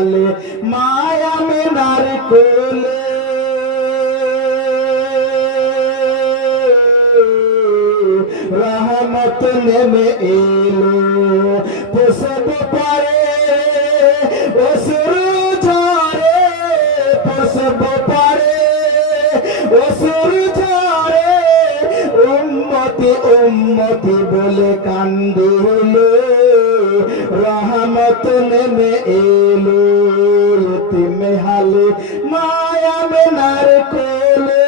হালে মায়া মেনার কোলে রহমত নেমে এলো প্রসব পরে অসুর ঝরে প্রসব পরে অসুর ঝরে উম্মতি উম্মতি বলে কান্দিল রহমত নেমে এলো তুমি হালে মায়া মেনার কোলে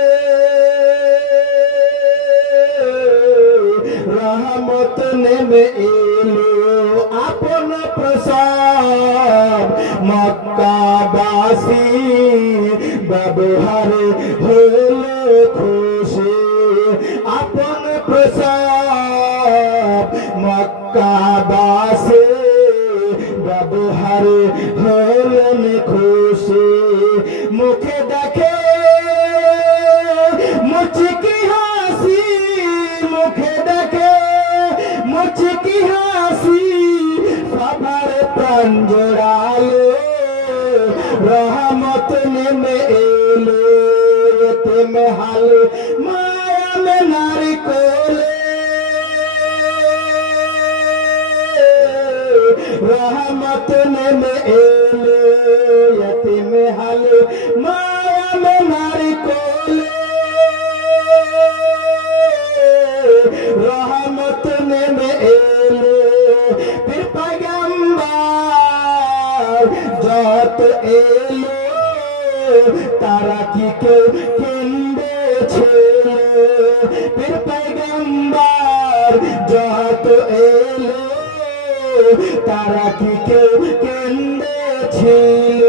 রহমত নেমে এলো আপন প্রসাদ মক্কাবাসী ব্যবহারে হলো খুশি আপন প্রসাদ মক্কাবাসী ব্যবহারে হলেন খুশি মুখে দেখে মুচকি হাসি মুখে দেখে মুচকি হাসি সবার প্রাণ জোড়ালো রহমত নেমে এলো তুমি হালে মায়া মেনার কোলে রহমত নেমে এলো यतीम हाले माया मेनार कोले रहमत नेमे एलो फिर पैगम्बर যত এলো তারা কি কেউ কেঁদেছিল फिर पैगम्बर যত এলো তারা কি কেউ কেঁদেছিল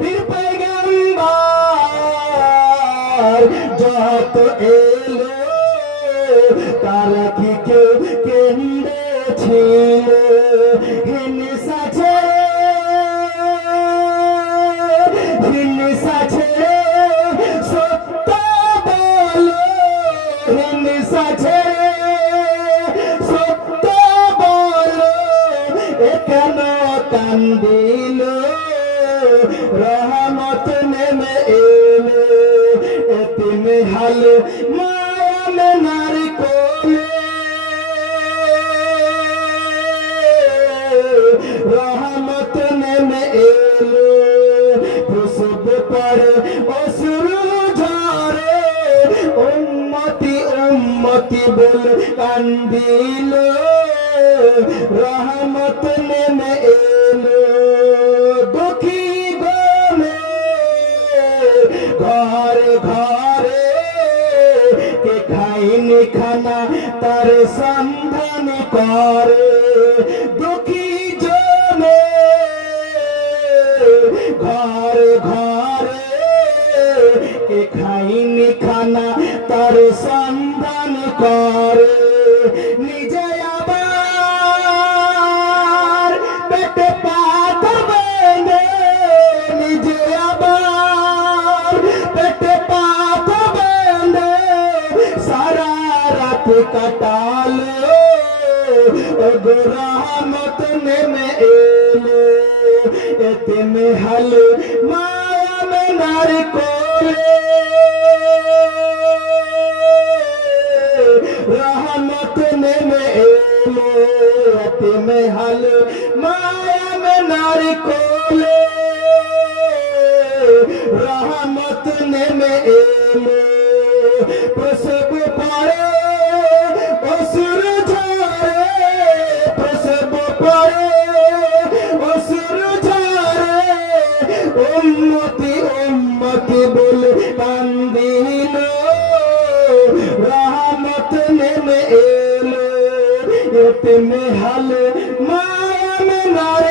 फिर पैगम्बर যত এলো তারা কি কেউ কেঁদেছিল হিংসা ছেড়ে সত্য বলো হিংসা ছেড়ে সত্য বলো কেন কান্দিল रहमत नेमे एलो यतीम हाले माया मेनार कोले रहमत नेमे एलो प्रसव परे अश्रु झरे उम्मती उम्मती बोल कांदिल रहमत नेमे एलो घरे घरे के खाइनी खाना तार संधान करे दुखी जने घरे घरे के खाइनी खाना तार संधान करे निजे आबार पेटे पाथर बेंदे निजे कटालो रहमत नेमे एलो यतीम हाले माया मेनार कोले रहमत नेमे एलो यतीम हाले माया मेनार कोले रहमत नेमे एलो प्रसव परे अश्रु झरे प्रसव परे अश्रु झरे उम्मती उम्मती बोल कांदिल रहमत नेमे एलो यतीम हाले माया मेनार